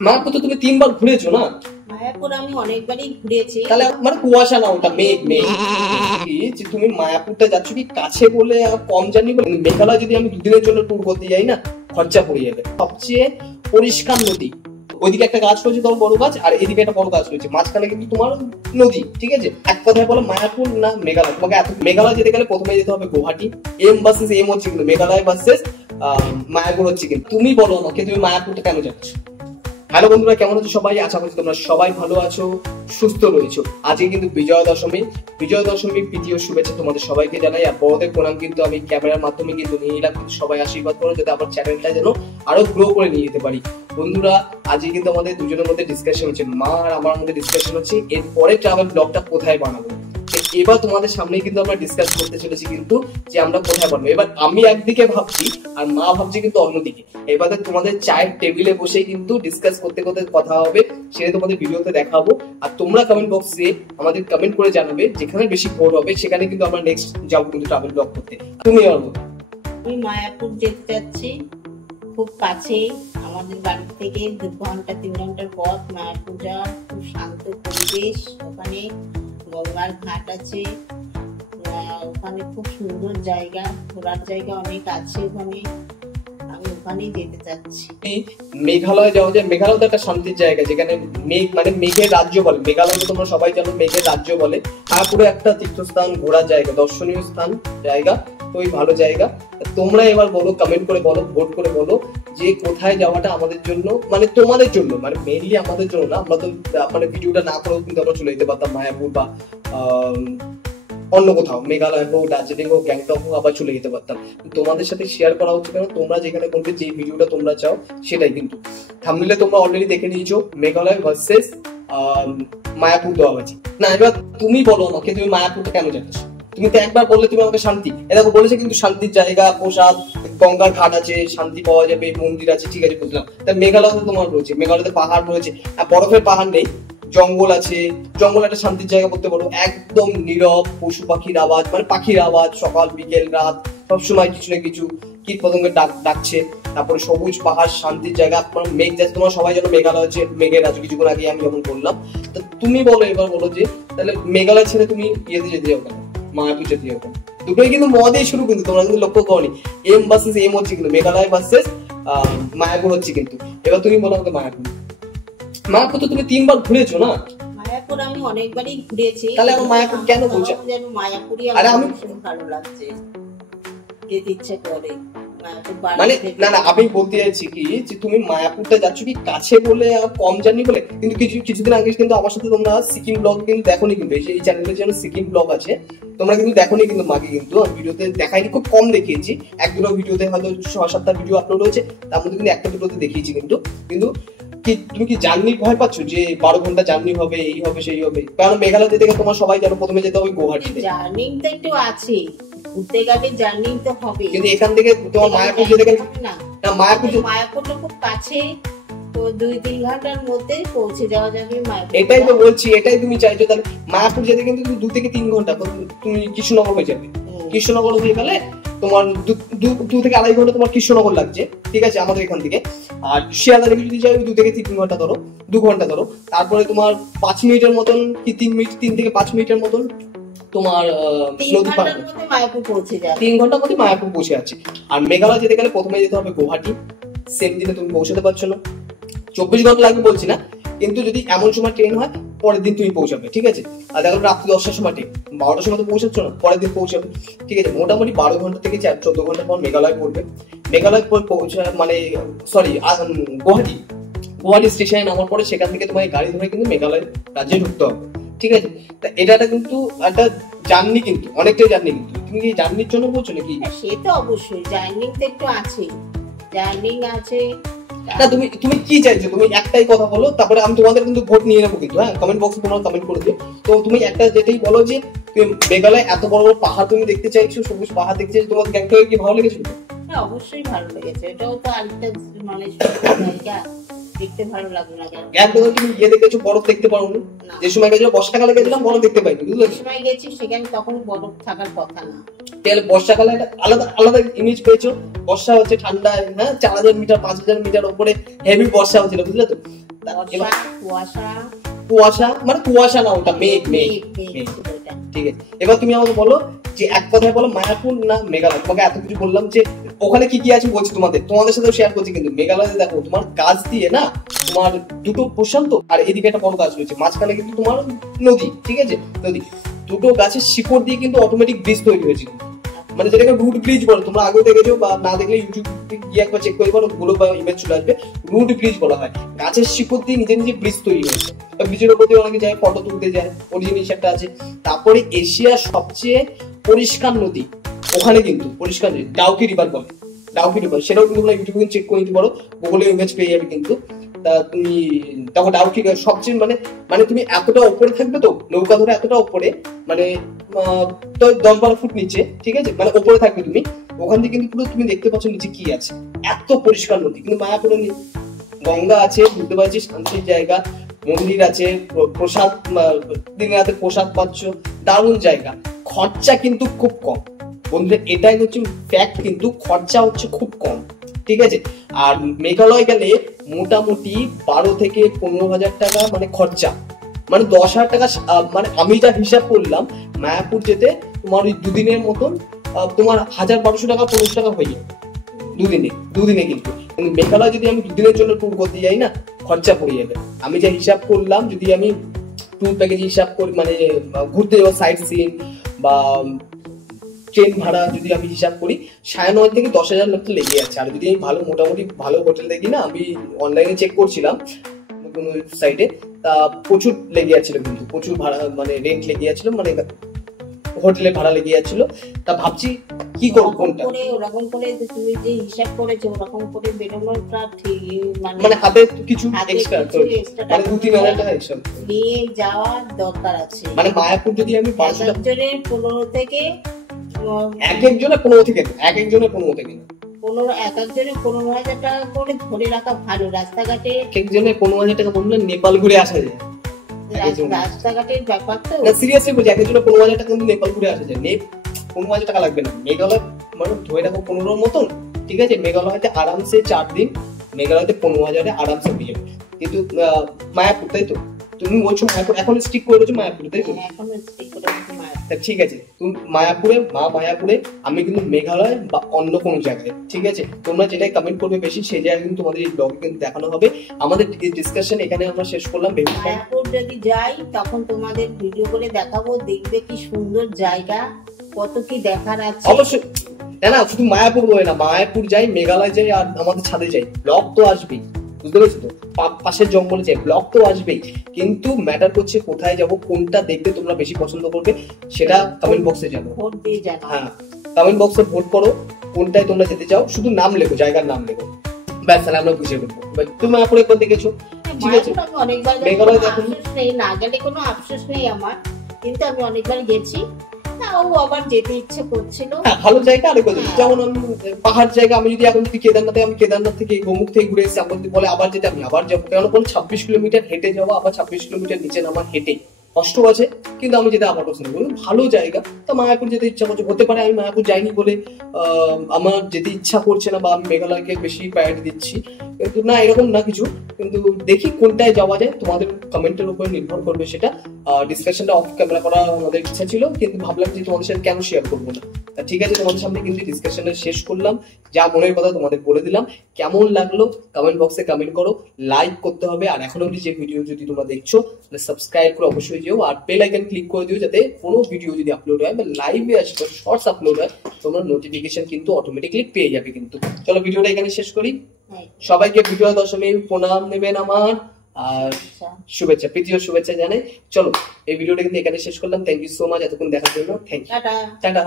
মায়াপুর তো তুমি 3 বার ঘুরেছো না? মায়াপুর আমি অনেকবারই ঘুরেছি। তাহলে মানে কুয়াশা না, ওটা মেঘ মেঘ। যে তুমি মায়াপুরটা যাচ্ছ কি কাছে বলে কম জানি বলে? মেঘালয় যদি আমি 2 দিনের জন্য ট্যুর করতে যাই না, খরচা পড়ে যাবে। সবচেয়ে পরিষ্কার নদী, ওইদিকে একটা গাছ রয়েছে তোমার বড় গাছ, আর এদিকে একটা বড় গাছ রয়েছে, মাঝখানে কিন্তু তোমার নদী। ঠিক আছে, এক কথায় বলো মায়াপুর না মেঘালয়। তোমাকে এত মেঘালয় যেতে গেলে প্রথমে যেতে হবে গুয়াহাটি। এম ভার্সেস এম হচ্ছে কিন্তু মেঘালয় ভার্সেস মায়াপুর হচ্ছে কিন্তু। তুমি বলো আমাকে, তুমি মায়াপুরটা কেন যাচ্ছ? হ্যালো বন্ধুরা, কেমন আছো সবাই? আশা করছি তোমরা সবাই ভালো আছো, সুস্থ রয়েছো। আজকে কিন্তু বিজয়া দশমী। বিজয়া দশমীর প্রীতি ও শুভেচ্ছা তোমাদের সবাইকে জানাই। আর বড়দের প্রণাম কিন্তু আমি ক্যামেরার মাধ্যমে কিন্তু নিয়ে এলাম। কিন্তু সবাই আশীর্বাদ করো যাতে আমার চ্যানেলটা যেন আরো গ্রো করে নিয়ে যেতে পারি। বন্ধুরা, আজকে কিন্তু আমাদের দুজনের মধ্যে ডিসকাশন হচ্ছে, মা আর আমার মধ্যে ডিসকাশন হচ্ছে এরপরে ট্রাভেল ব্লগটা কোথায় বানাবো। এবার তোমাদের সামনেই কিন্তু আমরা ডিসকাস করতে চলেছি কিন্তু যে আমরা কোথায় বানাবো। এবার আমি একদিকে ভাবছি আর মা ভাবছে কিন্তু অন্যদিকে। এবারে তোমাদের চায়ের টেবিলে বসে কিন্তু ডিসকাস করতে করতে কথা হবে, সেটা তোমাদের ভিডিওতে দেখাবো। আর তোমরা কমেন্ট বক্সে আমাদের কমেন্ট করে জানাবে, যেখানে বেশি ভোট হবে সেখানে কিন্তু আমরা নেক্সট যাবো কিন্তু ট্রাভেল ব্লগ করতে। তুমি আর আমি মায়াপুর যেতে চাচ্ছি, খুব কাছে আমাদের বাড়ি থেকে 2 ঘন্টা 3 ঘন্টার পথ মায়াপুর যাওয়ার। খুব শান্ত পরিবেশ, ওখানে গঙ্গার ঘাট আছে, ওখানে খুব সুন্দর জায়গা, ঘোরার জায়গা অনেক আছে ওখানে। আমি ওখানেই যেতে চাচ্ছি। মেঘালয় যাওয়া যায়। মেঘালয় তো একটা শান্তির জায়গা, যেখানে মেঘ মানে মেঘের রাজ্য বলে। মেঘালয় তো তোমরা সবাই জানো মেঘের রাজ্য বলে। তারপরে একটা তীর্থস্থান, ঘোরার জায়গা, দর্শনীয় স্থান জায়গা, তো ওই ভালো জায়গা। তোমরা এবার বলো, কমেন্ট করে বলো, ভোট করে বলো যে কোথায় যাওয়াটা আমাদের জন্য, মানে তোমাদের জন্য, মানে মেইনলি আমাদের জন্য না। আমরা তো মানে ভিডিওটা না করেও কিন্তু আমরা চলে যেতে পারতাম মায়াপুর বা অন্য কোথাও, মেঘালয় হোক, দার্জিলিং হোক, গ্যাংটক হোক, আবার চলে যেতে পারতাম। তোমাদের সাথে শেয়ার করা হচ্ছে কেন, তোমরা যেখানে বলবে যে ভিডিওটা তোমরা চাও সেটাই। কিন্তু থাম্বনেইলে তোমরা অলরেডি দেখে নিয়েছো মেঘালয় ভার্সেস মায়াপুর দেওয়াবাজি। না, এবার তুমি বলো আমাকে, তুমি মায়াপুরটা কেন যাচ্ছ? তুমি তো একবার বললে তুমি আমাকে শান্তি, এরকম বলেছে কিন্তু শান্তির জায়গা, প্রসাদ, গঙ্গার ঘাট আছে, শান্তি পাওয়া যাবে, মন্দির আছে, ঠিক আছে বুঝলাম। তা মেঘালয় তোমার রয়েছে, মেঘালয়তে পাহাড় রয়েছে, বরফের পাহাড় নেই, জঙ্গল আছে। জঙ্গল একটা শান্তির জায়গা বলতে পারো, একদম নীরব, পশু পাখির আওয়াজ, মানে পাখির আওয়াজ সকাল বিকেল রাত সবসময় কিছু না কিছু কীট পতঙ্গের ডাকছে। তারপরে সবুজ পাহাড়, শান্তির জায়গা, মেঘ যাচ্ছে। তোমরা সবাই জানো মেঘালয় হচ্ছে মেঘের রাজ্য, কিছুক্ষণ আগে আমি যখন বললাম। তো তুমি বলো, এবার বলো যে তাহলে মেঘালয় ছেড়ে তুমি ইয়েতে যেতে যাও কেন, মায়াপুর যেতে যাও কেন? দুটোই কিন্তু ম দিয়ে শুরু, কিন্তু তোমরা কিন্তু লক্ষ্য করনি। এম ভার্সেস এম হচ্ছে কিন্তু, মেঘালয় ভার্সেস মায়াপুর হচ্ছে কিন্তু। এবার তুমি বলো আমাকে মায়াপুর। মায়াপুর তো তুমি 3 বার ঘুরেছো না? মায়াপুর আমি অনেকবারই ঘুরেছি। তাহলে আমার মায়াপুর কেন বলছো? মায়াপুরই আরে আমার ভীষণ ভালো লাগছে, যেতে ইচ্ছে করে। মানে না না, আমি বলতে চাইছি কি যে তুমি মায়াপুরটা যাচ্ছ কি কাছে বলে কম জানি বলে? কিন্তু কিছুদিন আগে কিন্তু আমার সাথে তোমরা সিকিম ব্লগ কিন্তু দেখোনি, কিন্তু এই চ্যানেলে যেন সিকিম ব্লগ আছে, তোমরা কিন্তু দেখোনি কিন্তু মাকে কিন্তু ভিডিওতে দেখাইনি, খুব কম দেখিয়েছি। 1-2 ভিডিওতে হয়তো 6-7টা ভিডিও আপলোড হয়েছে, তার মধ্যে কিন্তু 1-2টোতে দেখিয়েছি কিন্তু। কিন্তু তুমি কি জার্নি ভয় পাচ্ছ যে 12 ঘন্টা জার্নি হবে, এই হবে সেই হবে? কারণ মেঘালয় যেতে গেলে তোমার সবাই জানো প্রথমে যেতে হবে গুয়াহাটিতে। জার্নি তো একটু আছে, ঘুরতে গেলে জার্নি তো হবে, কিন্তু এখান থেকে তোমার মায়াপুর যেতে গেলে না, মায়াপুরটা খুব কাছে, তো 2-3 ঘন্টার মধ্যে পৌঁছে যাওয়া যাবে মায়াপুর। এটাই তো বলছি, এটাই তুমি চাইছো। তাহলে মায়াপুর যেতে কিন্তু 2 থেকে 3 ঘন্টা তুমি কৃষ্ণনগর হয়ে যাবে। কৃষ্ণনগর হয়ে গেলে তোমার 2 থেকে 2.5 ঘন্টা তোমার কৃষ্ণনগর লাগছে, ঠিক আছে, আমাদের এখান থেকে। আর শিয়ালদা থেকে যদি যাই 2 থেকে 3 ঘন্টা ধরো, 2 ঘন্টা ধরো। তারপরে তোমার 5 মিনিটের মতন কি 3 থেকে 5 মিনিটের মতন তোমার নদী পার 3 ঘন্টার মধ্যে মায়াপুর পৌঁছে আছে। আর মেঘালয় যেতে গেলে প্রথমে যেতে হবে গুয়াহাটি। সেম দিনে তুমি পৌঁছাতে পারছো না, 24 ঘন্টা লাগবে বলছি না, কিন্তু যদি এমন সময় ট্রেন হয় পরের দিন তুমি পৌঁছাবে, ঠিক আছে। আর দেখো রাত্রি 10টার সময় ট্রেন, 12টার সময় তো পৌঁছাচ্ছ না, পরের দিন পৌঁছাবে, ঠিক আছে। মোটামুটি 12 ঘন্টা থেকে 14 ঘন্টা পর মেঘালয় পড়বে। মেঘালয় পৌঁছা মানে সরি গুয়াহাটি স্টেশনে নামার পরে সেখান থেকে তোমার গাড়ি ধরে কিন্তু মেঘালয় রাজ্যে ঢুকতে হবে, ঠিক আছে। এটা কিন্তু একটা জার্নি, কিন্তু অনেকটাই জার্নি। কিন্তু তুমি কি জার্নির জন্য বলছো নাকি? সে তো অবশ্যই জার্নি তো একটু আছে, জার্নি আছে। না, তুমি কি চাইছো? তুমি একটাই কথা বলো, তারপরে আমি তোমাদের কিন্তু ভোট নিয়ে নেবো কিন্তু। হ্যাঁ, কমেন্ট বক্সে তোমরা কমেন্ট করে দিও। তো তুমি একটা যেটাই বলো যে তুমি মেঘালয় এত বড় বড় পাহাড় তুমি দেখতে চাইছো, সবুজ পাহাড় দেখতে চাইছো, তোমার গ্যাংটকে কি ভালো লেগেছে? হ্যাঁ, অবশ্যই ভালো লেগেছে। এটাও তো আরেকটা মানে জায়গা, দেখতে ভালো লাগবে না কেন? গ্যাংটকে তুমি গিয়ে দেখেছো বরফ দেখতে পারো না? যে সময় গেছিলাম বর্ষাকালে গেছিলাম, বরফ দেখতে পাইনি, বুঝলে? সময় গেছি সেখানে তখন বরফ থাকার কথা না। তাহলে বর্ষাকালে একটা আলাদা আলাদা ইমেজ পেয়েছো। বর্ষা হচ্ছে ঠান্ডা, হ্যাঁ, 4000 মিটার 5000 মিটার উপরে হেভি বর্ষা হচ্ছিল, বুঝলে তো? কুয়াশা কুয়াশা মানে কুয়াশা না, ওটা মেঘ মেঘ মেঘ। ঠিক আছে, এবার তুমি আমাকে বলো যে এক কথায় বলো মায়াপুর না মেঘালয়। তোমাকে এত কিছু বললাম যে ওখানে কি কি আছে বলছি, তোমাদের সাথেও শেয়ার করছি। কিন্তু মেঘালয়ে দেখো তোমার গাছ দিয়ে না, তোমার দুটো প্রশান্ত আর এদিকে একটা বড় গাছ রয়েছে, মাঝখানে কিন্তু তোমার নদী। ঠিক আছে, নদী, দুটো গাছের শিকড় দিয়ে কিন্তু অটোমেটিক ব্রিজ তৈরি হয়েছে, মানে যেটাকে রুট ব্রিজ বলো। তোমরা আগেও দেখেছো বা না দেখলে ইউটিউব গিয়ে একবার চেক করে পারো, গুলো বা ইমেজ চলে আসবে। রুট ব্রিজ বলা হয়, গাছের শিকড় দিয়ে নিজে নিজে ব্রিজ তৈরি হয়েছে। ব্রিজের উপর দিয়ে অনেকে যায় ফটো তুলতে যায়, ওর জিনিস একটা আছে। তারপরে এশিয়ার সবচেয়ে পরিষ্কার নদী ওখানে কিন্তু পরিষ্কার নদী, ডাউকি রিভার বলে। ডাউকি রিভার, সেটাও কিন্তু তোমরা ইউটিউবে চেক করে নিতে পারো, গুগলে ইমেজ পেয়ে যাবে কিন্তু। তা তুমি দেখো ডাউকি সবচেয়ে মানে মানে তুমি এতটা উপরে থাকবে তো, নৌকা ধরে এতটা উপরে, মানে তো 10-12 ফুট নিচে। ঠিক আছে, মানে উপরে থাকবে তুমি, ওখান থেকে কিন্তু পুরো তুমি দেখতে পাচ্ছ নিচে কি আছে, এত পরিষ্কার নদী। কিন্তু মায়াপুরে নেই। গঙ্গা আছে, বুঝতে পারছি, শান্তির জায়গা, মন্দির আছে, প্রসাদ, দিনে রাতে প্রসাদ পাচ্ছ, দারুণ জায়গা। খরচা কিন্তু খুব কম বন্ধুরা, এটাই হচ্ছে ফ্যাক্ট, কিন্তু খরচা হচ্ছে খুব কম। ঠিক আছে, আর মেঘালয় গেলে মোটামুটি 12 থেকে 15,000 টাকা মানে খরচা, মানে 10,000 টাকা। মানে আমি যা হিসাব করলাম মায়াপুর যেতে তোমার ওই দুদিনের মতন তোমার 1,000-1,200 টাকা 1500 টাকা হয়ে যাবে দুদিনে কিন্তু। মেঘালয় যদি আমি দুদিনের জন্য ট্যুর করতে যাই না, খরচা পড়ে যাবে। আমি যা হিসাব করলাম, যদি আমি ট্যুর প্যাকেজ হিসাব করি, মানে ঘুরতে যাওয়া সাইট সিন বা ট্রেন ভাড়া যদি আমি হিসাব করি, 9,500 থেকে 10,000 মতো লেগে আছে। আর যদি আমি ভালো মোটামুটি ভালো হোটেল দেখি না, আমি অনলাইনে চেক করছিলাম কোনো সাইটে, তা প্রচুর লেগে যাচ্ছিল, কিন্তু প্রচুর ভাড়া মানে রেন্ট লেগে যাচ্ছিল, মানে হোটেলে ভাড়া লেগে যাচ্ছিল। তা ভাবছি কি করবো, কোনটা ওরকম করে তুমি যে হিসাব করেছো ওরকম করে বেরোনোটা ঠিক, মানে হাতে কিছু এক্সট্রা মানে 2-3,000 টাকা এক্সট্রা নিয়ে যাওয়ার দরকার আছে। মানে মায়াপুর যদি আমি 5 জনের 15 থেকে এক একজনের 15 থেকে এক একজনের 15 থেকে 15,000 টাকা করে ধরে রাখা ভালো। রাস্তাঘাটে এক একজনের 15,000 টাকা বললে নেপাল ঘুরে আসা যায়। রাস্তাঘাটের ব্যাপার তো, সিরিয়াসলি বলছি, এক একজনের 15,000 টাকা কিন্তু নেপাল ঘুরে আসা যায়। 15,000 টাকা লাগবে না। মেঘালয় মানে ধরে রাখো 15 মতন। ঠিক আছে, মেঘালয়তে আরামসে 4 দিন, মেঘালয়তে 15,000-এ আরামসে হয়ে যাবে। কিন্তু মায়াপুর, তাই তো তুমি বলছো মায়াপুর এখন স্টিক করে রয়েছো মায়াপুর, তাই তো? ঠিক আছে, তুমি মায়াপুরে, আমি কিন্তু মেঘালয় বা অন্য কোনো জায়গায়। ঠিক আছে, তোমরা যেটাই কমেন্ট করবে বেশি, সেই জায়গায় কিন্তু তোমাদের এই ব্লগে কিন্তু দেখানো হবে। আমাদের ডিসকাশন এখানে আমরা শেষ করলাম। মায়াপুর যদি যাই তখন তোমাদের ভিডিও করে দেখাবো, দেখবে কি সুন্দর জায়গা, কত কি দেখার আছে। অবশ্যই না, শুধু মায়াপুর বলে না, মায়াপুর যাই, মেঘালয় যাই, আর আমাদের ছাদে যাই, ব্লগ তো আসবেই, বুঝতে পেরেছো তো? পাশের জঙ্গলে যাই, ব্লগ তো আসবেই। কিন্তু ম্যাটার করছে কোথায় যাব, কোনটা দেখতে তোমরা বেশি পছন্দ করবে, সেটা কমেন্ট বক্সে জানাও। ভোট দিয়ে জানাও। হ্যাঁ, কমেন্ট বক্সে ভোট করো, কোনটায় তোমরা যেতে চাও, শুধু নাম লেখো, জায়গার নাম লেখো, ব্যাস, তাহলে আমরা বুঝে নেবো। তুমি মায়াপুর একবার দেখেছো, ঠিক আছে? মেঘালয় দেখুন, না গেলে কোনো আফসোস নেই আমার, কিন্তু আমি অনেকবার গেছি, আবার যেতে ইচ্ছে করছিল। হ্যাঁ, ভালো জায়গা। আরেকবার যেমন আমি পাহাড় জায়গা, আমি যদি এখন যদি কেদারনাথ থেকে গোমুখ থেকে ঘুরে এসে আমার যদি বলে আবার যেতে, আমি আবার যাবো। কেন বল, 26 কিলোমিটার হেঁটে যাওয়া, আবার 26 কিলোমিটার নিচে নামা হেঁটে, কষ্ট আছে, কিন্তু আমি যেতে আমার পছন্দ করি, ভালো জায়গা। তো মায়াপুর যেতে ইচ্ছা করছে, হতে পারে আমি মায়াপুর যাইনি বলে আমার যেতে ইচ্ছা করছে না, বা আমি মেঘালয়কে বেশি প্রায়োরিটি দিচ্ছি, কিন্তু না, এরকম না কিছু। কিন্তু দেখি কোনটায় যাওয়া যায়, তোমাদের কমেন্টের উপর নির্ভর করবে সেটা। ডিসকাশনটা অফ ক্যামেরা করা আমাদের ইচ্ছা ছিল, কিন্তু ভাবলাম যে তোমাদের সাথে কেন শেয়ার করবো না। ঠিক আছে, তোমাদের সামনে কিন্তু ডিসকাশনটা শেষ করলাম, যা মনের কথা তোমাদের বলে দিলাম। কেমন লাগলো কমেন্ট বক্সে কমেন্ট করো, লাইক করতে হবে। আর এখন অবধি যে ভিডিও যদি তোমরা দেখছো, সাবস্ক্রাইব করে অবশ্যই যেও, আর বেল আইকন ক্লিক করে দিও, যাতে কোনো ভিডিও যদি আপলোড হয় বা লাইভে আসে বা শর্টস আপলোড হয়, তোমরা নোটিফিকেশন কিন্তু অটোমেটিকলি পেয়ে যাবে কিন্তু। চলো ভিডিওটা এখানে শেষ করি। সবাইকে বিজয়া দশমীর প্রণাম নেবেন আমার, আর শুভেচ্ছা, প্রীতীয় শুভেচ্ছা জানাই। চলো এই ভিডিওটা কিন্তু এখানে শেষ করলাম। থ্যাংক ইউ সো মাচ এতক্ষণ দেখার জন্য। Thank you, tata.